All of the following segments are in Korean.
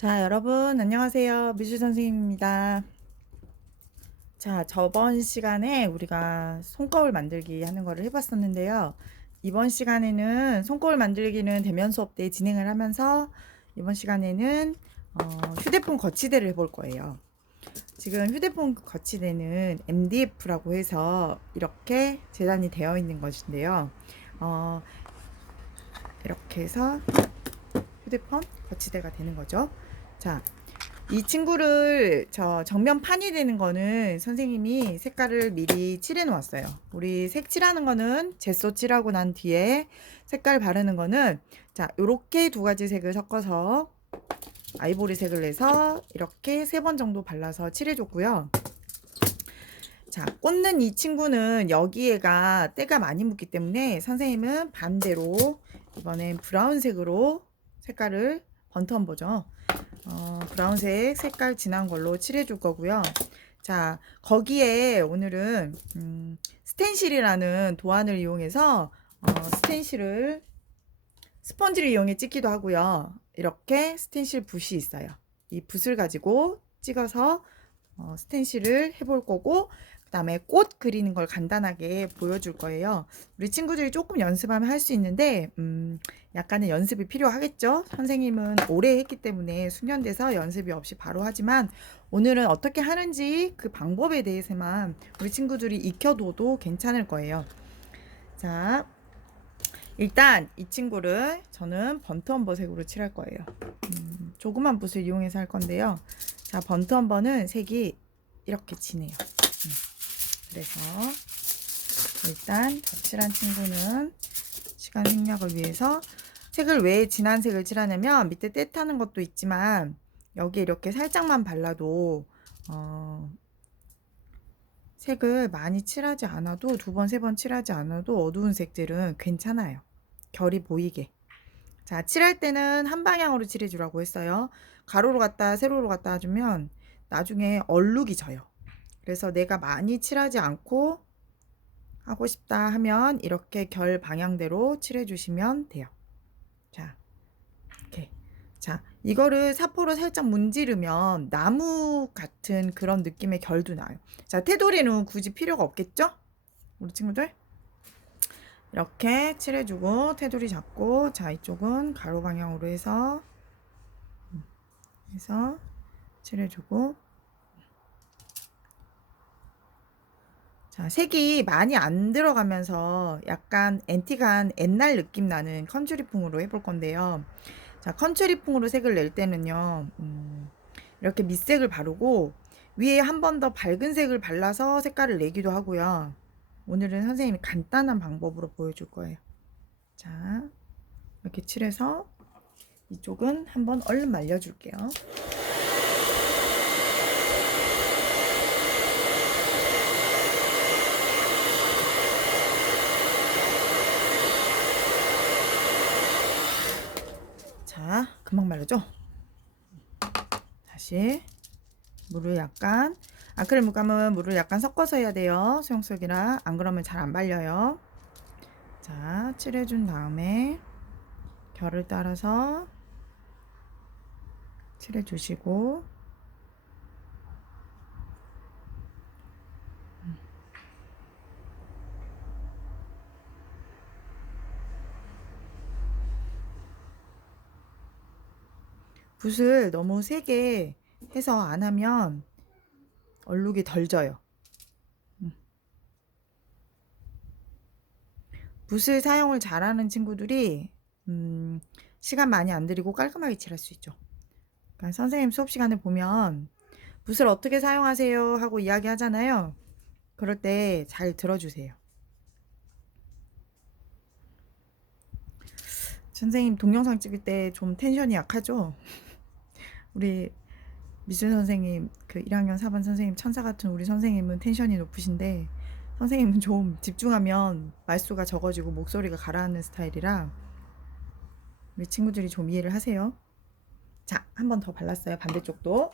자, 여러분, 안녕하세요. 미술 선생님입니다. 자, 저번 시간에 우리가 손거울 만들기 하는 거를 해봤었는데요. 이번 시간에는 손거울 만들기는 대면 수업 때 진행을 하면서 이번 시간에는 휴대폰 거치대를 해볼 거예요. 지금 휴대폰 거치대는 MDF라고 해서 이렇게 재단이 되어 있는 것인데요. 이렇게 해서 휴대폰 거치대가 되는 거죠. 자, 이 친구를 정면 판이 되는 거는 선생님이 색깔을 미리 칠해 놓았어요. 우리 색 칠하는 거는 젯소 칠하고 난 뒤에 색깔 바르는 거는 자, 요렇게 두 가지 색을 섞어서 아이보리 색을 내서 이렇게 3번 정도 발라서 칠해 줬고요. 자, 꽂는 이 친구는 여기에가 때가 많이 묻기 때문에 선생님은 반대로 이번엔 브라운색으로 색깔을 번트한 거죠. 브라운색 색깔 진한 걸로 칠해 줄 거고요. 자, 거기에 오늘은 스텐실이라는 도안을 이용해서 스텐실을 스펀지를 이용해 찍기도 하고요. 이렇게 스텐실 붓이 있어요. 이 붓을 가지고 찍어서 스텐실을 해볼 거고, 그 다음에 꽃 그리는 걸 간단하게 보여줄 거예요. 우리 친구들이 조금 연습하면 할 수 있는데 약간의 연습이 필요하겠죠. 선생님은 오래 했기 때문에 숙련돼서 연습이 없이 바로 하지만 오늘은 어떻게 하는지 그 방법에 대해서만 우리 친구들이 익혀둬도 괜찮을 거예요. 자, 일단 이 친구를 저는 번트엄버색으로 칠할 거예요. 조그만 붓을 이용해서 할 건데요. 자, 번트엄버는 색이 이렇게 진해요. 그래서 일단 칠한 친구는 시간 생략을 위해서 색을 왜 진한 색을 칠하냐면 밑에 때 타는 것도 있지만 여기에 이렇게 살짝만 발라도 색을 많이 칠하지 않아도 2번, 3번 칠하지 않아도 어두운 색들은 괜찮아요. 결이 보이게. 자, 칠할 때는 한 방향으로 칠해 주라고 했어요. 가로로 갔다 세로로 갔다 해주면 나중에 얼룩이 져요. 그래서 내가 많이 칠하지 않고 하고 싶다 하면 이렇게 결 방향대로 칠해 주시면 돼요. 자, 이렇게. 자, 이거를 사포로 살짝 문지르면 나무 같은 그런 느낌의 결도 나요. 자, 테두리는 굳이 필요가 없겠죠? 우리 친구들? 이렇게 칠해주고 테두리 잡고, 자, 이쪽은 가로 방향으로 해서 칠해주고, 자, 색이 많이 안 들어가면서 약간 앤틱한 옛날 느낌 나는 컨츄리풍으로 해볼 건데요. 자, 컨츄리풍으로 색을 낼 때는요, 이렇게 밑색을 바르고 위에 한 번 더 밝은 색을 발라서 색깔을 내기도 하고요. 오늘은 선생님이 간단한 방법으로 보여줄 거예요. 자, 이렇게 칠해서 이쪽은 한번 얼른 말려줄게요. 자, 금방 말르죠? 다시 물을 약간, 아크릴 물감은 물을 약간 섞어서 해야 돼요. 수용속이라. 안 그러면 잘 안 발려요. 자, 칠해준 다음에 결을 따라서 칠해주시고, 붓을 너무 세게 해서 안 하면 얼룩이 덜 져요. 붓을 사용을 잘하는 친구들이 시간 많이 안 들이고 깔끔하게 칠할 수 있죠. 그러니까 선생님 수업 시간에 보면 붓을 어떻게 사용하세요 하고 이야기 하잖아요. 그럴 때 잘 들어주세요. 선생님 동영상 찍을 때 좀 텐션이 약하죠? 우리 미술 선생님, 그 1학년 4반 선생님, 천사 같은 우리 선생님은 텐션이 높으신데 선생님은 좀 집중하면 말수가 적어지고 목소리가 가라앉는 스타일이라 우리 친구들이 좀 이해를 하세요. 자, 한 번 더 발랐어요. 반대쪽도.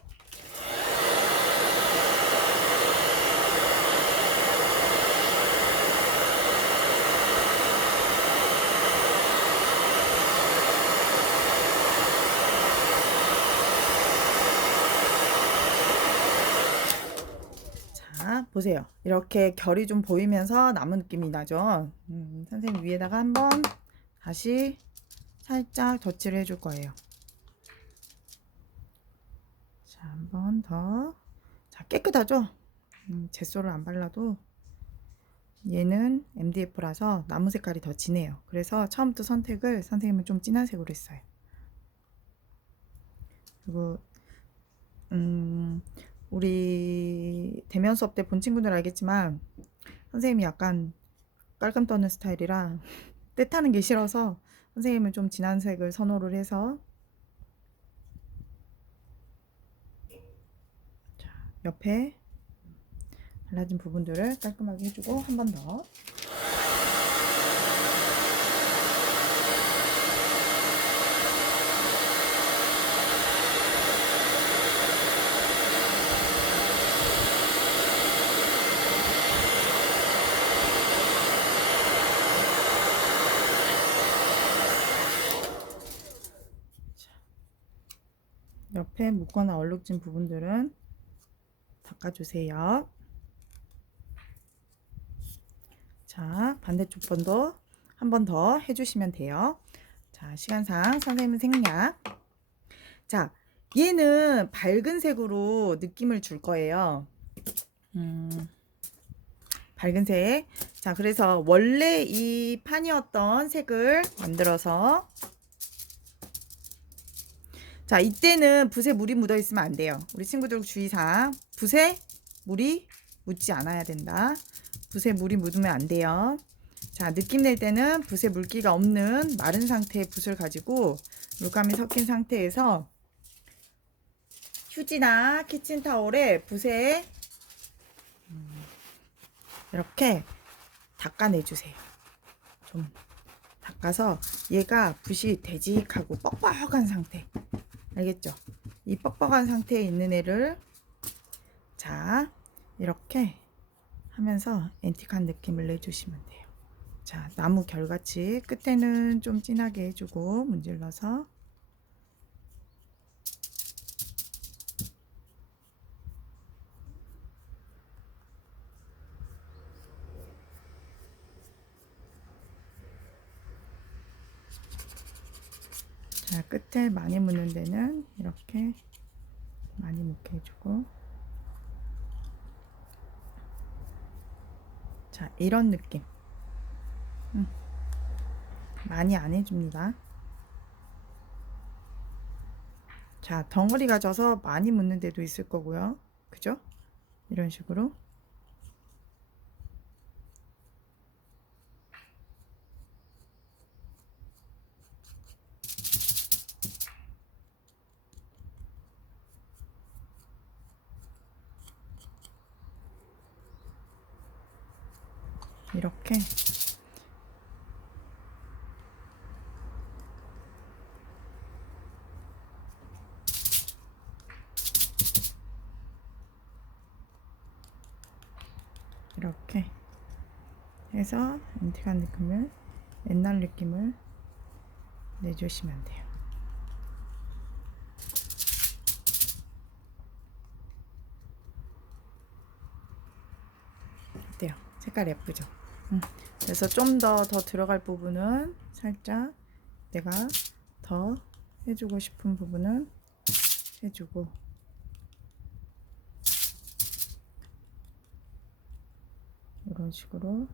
보세요. 이렇게 결이 좀 보이면서 나무 느낌이 나죠. 선생님 위에다가 한번 다시 살짝 덧칠을 해줄 거예요. 자, 한 번 더. 자, 깨끗하죠? 젯소를 안 발라도 얘는 MDF라서 나무 색깔이 더 진해요. 그래서 처음부터 선택을 선생님은 좀 진한 색으로 했어요. 그리고 우리 대면 수업 때 본 친구들 알겠지만 선생님이 약간 깔끔 떠는 스타일이라 뜻하는 게 싫어서 선생님은 좀 진한 색을 선호를 해서 자, 옆에 발라진 부분들을 깔끔하게 해주고 한 번 더. 옆에 묻거나 얼룩진 부분들은 닦아주세요. 자, 반대쪽 번도 한 번 더 해주시면 돼요. 자, 시간상 선생님은 생략. 자, 얘는 밝은 색으로 느낌을 줄 거예요. 밝은 색. 자, 그래서 원래 이 판이었던 색을 만들어서 자, 이때는 붓에 물이 묻어 있으면 안 돼요. 우리 친구들 주의사항. 붓에 물이 묻지 않아야 된다. 붓에 물이 묻으면 안 돼요. 자, 느낌 낼 때는 붓에 물기가 없는 마른 상태의 붓을 가지고 물감이 섞인 상태에서 휴지나 키친타올에 붓에 이렇게 닦아내주세요. 좀 닦아서 얘가 붓이 되직하고 뻑뻑한 상태. 알겠죠? 이 뻑뻑한 상태에 있는 애를 자, 이렇게 하면서 앤틱한 느낌을 내주시면 돼요. 자, 나무 결같이 끝에는 좀 진하게 해주고 문질러서 자, 끝에 많이 묻는 데는 이렇게 많이 묻게 해주고 자, 이런 느낌 많이 안 해줍니다. 자, 덩어리가 져서 많이 묻는 데도 있을 거고요. 그죠? 이런 식으로 이렇게 이렇게 해서 앤틱한 느낌을 옛날 느낌을 내주시면 돼요. 어때요? 색깔 예쁘죠? 그래서 좀 더 들어갈 부분은 살짝 내가 더 해주고 싶은 부분은 해주고 이런 식으로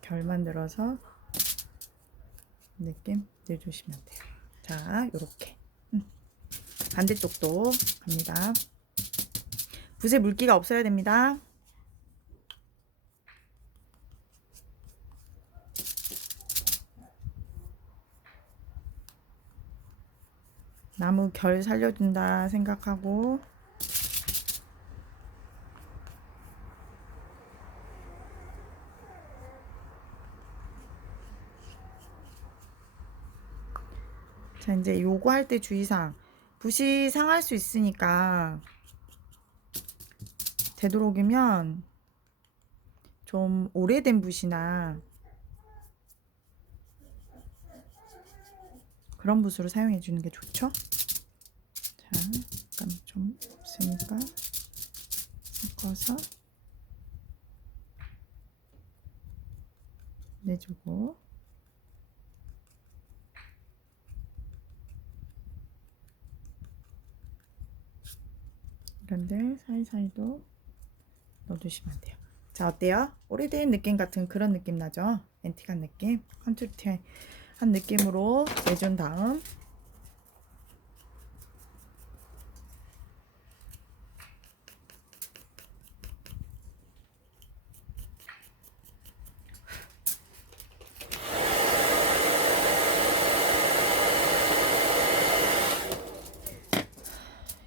결 만들어서 느낌 내주시면 돼요. 자, 요렇게 반대쪽도 갑니다. 붓에 물기가 없어야 됩니다. 나무 결 살려준다 생각하고 자, 이제 요거 할 때 주의사항. 붓이 상할 수 있으니까 되도록이면 좀 오래된 붓이나 그런 붓으로 사용해 주는 게 좋죠. 자, 약간 좀 없으니까 섞어서 내주고, 이런데 사이사이도 넣어주시면 돼요. 자, 어때요? 오래된 느낌 같은 그런 느낌 나죠? 앤틱한 느낌, 컨트리티한 느낌으로 내준 다음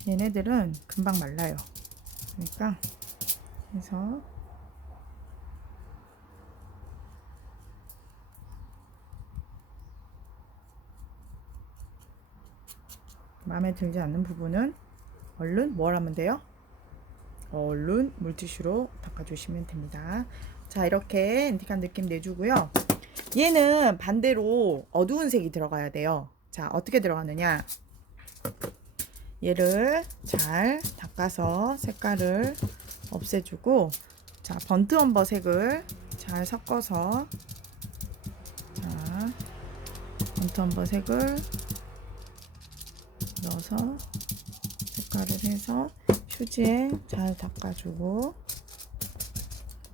얘네들은 금방 말라요. 그러니까 해서 마음에 들지 않는 부분은 얼른 뭘 하면 돼요? 얼른 물티슈로 닦아주시면 됩니다. 자, 이렇게 앤틱한 느낌 내주고요. 얘는 반대로 어두운 색이 들어가야 돼요. 자, 어떻게 들어가느냐? 얘를 잘 닦아서 색깔을 없애주고, 자, 번트 엄버 색을 잘 섞어서, 자, 번트 엄버 색을 넣어서 색깔을 해서 휴지에 잘 닦아주고,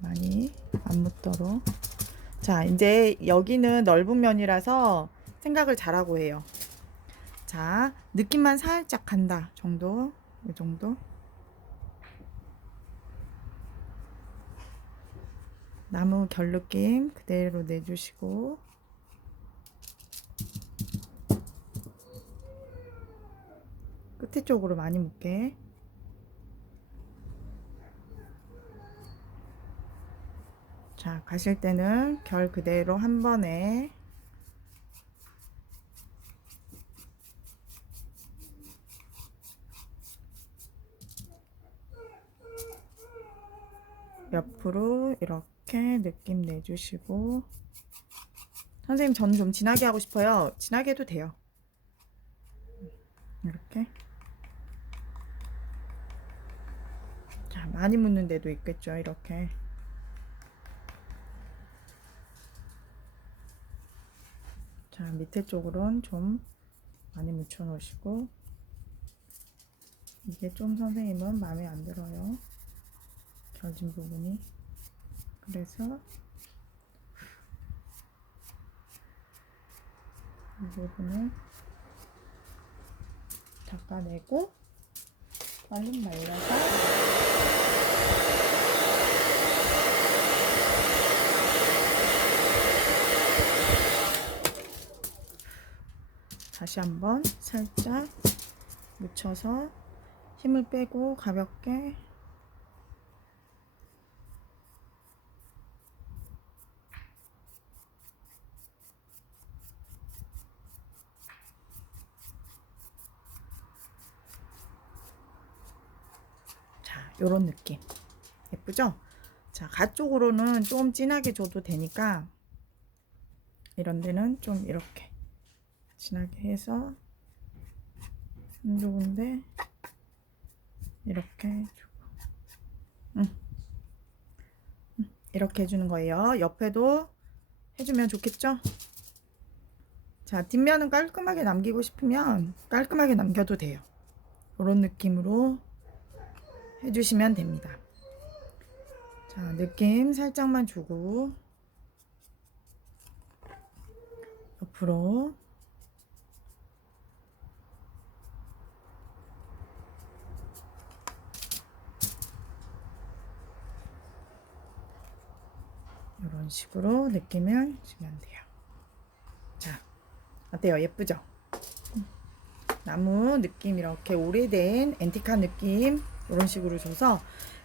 많이 안 묻도록. 자, 이제 여기는 넓은 면이라서 생각을 잘하고 해요. 자, 느낌만 살짝 간다 정도, 이 정도. 나무 결 느낌 그대로 내주시고, 끝에 쪽으로 많이 묻게. 자, 가실 때는 결 그대로 한 번에 옆으로 이렇게 느낌 내주시고, 선생님 저는 좀 진하게 하고 싶어요. 진하게 해도 돼요. 이렇게. 자, 많이 묻는 데도 있겠죠. 이렇게. 자, 밑에 쪽으로는 좀 많이 묻혀 놓으시고, 이게 좀 선생님은 마음에 안 들어요. 결진 부분이. 그래서 이 부분을 닦아내고 얼른 말려서 다시 한번 살짝 묻혀서 힘을 빼고 가볍게 요런 느낌 예쁘죠? 자, 가쪽으로는 좀 진하게 줘도 되니까 이런 데는 좀 이렇게 진하게 해서 한두 군데 이렇게 해주고, 이렇게 해주는 거예요. 옆에도 해주면 좋겠죠? 자, 뒷면은 깔끔하게 남기고 싶으면 깔끔하게 남겨도 돼요. 이런 느낌으로 해주시면 됩니다. 자, 느낌 살짝만 주고 옆으로 이런 식으로 느낌을 주면 돼요. 자, 어때요? 예쁘죠? 나무 느낌 이렇게 오래된 앤틱한 느낌 이런 식으로 줘서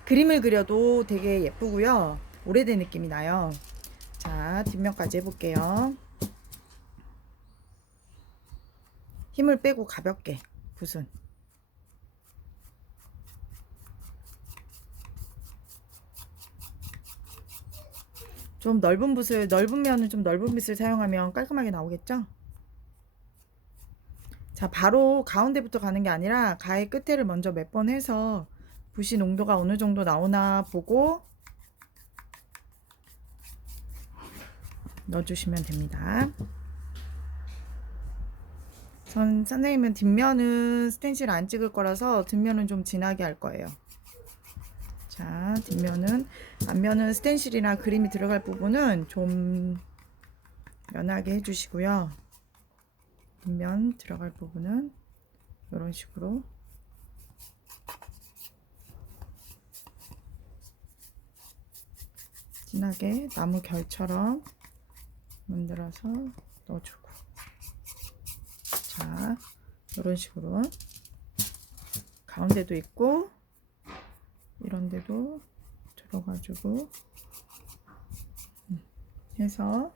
그림을 그려도 되게 예쁘고요. 오래된 느낌이 나요. 자, 뒷면까지 해볼게요. 힘을 빼고 가볍게 붓은. 좀 넓은 붓을, 넓은 면은 좀 넓은 붓을 사용하면 깔끔하게 나오겠죠? 자, 바로 가운데부터 가는 게 아니라 가해 끝에를 먼저 몇 번 해서 붓이 농도가 어느 정도 나오나 보고 넣어주시면 됩니다. 선생님은 뒷면은 스텐실 안 찍을 거라서 뒷면은 좀 진하게 할 거예요. 자, 뒷면은, 앞면은 스텐실이나 그림이 들어갈 부분은 좀 연하게 해주시고요. 뒷면 들어갈 부분은 이런 식으로 진하게 나무 결처럼 만들어서 넣어주고, 자, 이런 식으로 가운데도 있고 이런 데도 들어가지고 해서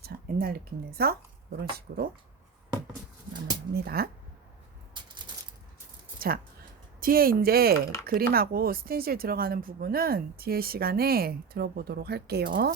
자, 옛날 느낌 내서 이런 식으로 마무리합니다. 자, 뒤에 이제 그림하고 스텐실 들어가는 부분은 뒤에 시간에 들어보도록 할게요.